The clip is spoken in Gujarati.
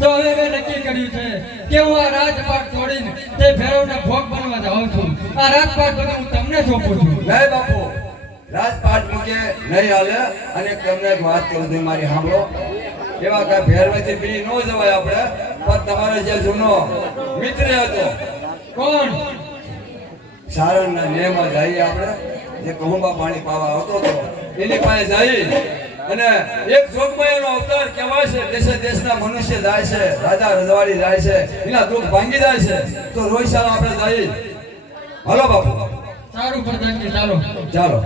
તો હવે મેં નક્કી કર્યું છે કે હું આ રાજપાટ છોડીને તે ભેરવના ભોગ બનવા જાઉં છું. આ રાજપાટ બધું હું તમને સોંપું છું. નહીં બાપુ, રાજપાટ મૂકે નહીં હાલે. અને તમને એક વાત કહું છું, મારી સાંભળો. એવા કઈ ભેરવેથી બી ન જવાય આપણે. પણ તમારો જે જૂનો મિત્ર હતો, કોણ? સારણના નેમાં જઈએ આપણે, જે કહુંબા પાણી પાવા આવતો હતો એની પાસે જઈ અને એક જોગમાં એનો અવતાર કહેવાય છે. દેશે દેશના મનુષ્ય જાય છે, રાજા રજવાડી જાય છે, એના દુઃખ ભાંગી જાય છે. તો રોહિશાળા આપણે જઈ. હાલો બાપુ. સારું પ્રધાનજી, ચાલો. ચાલો.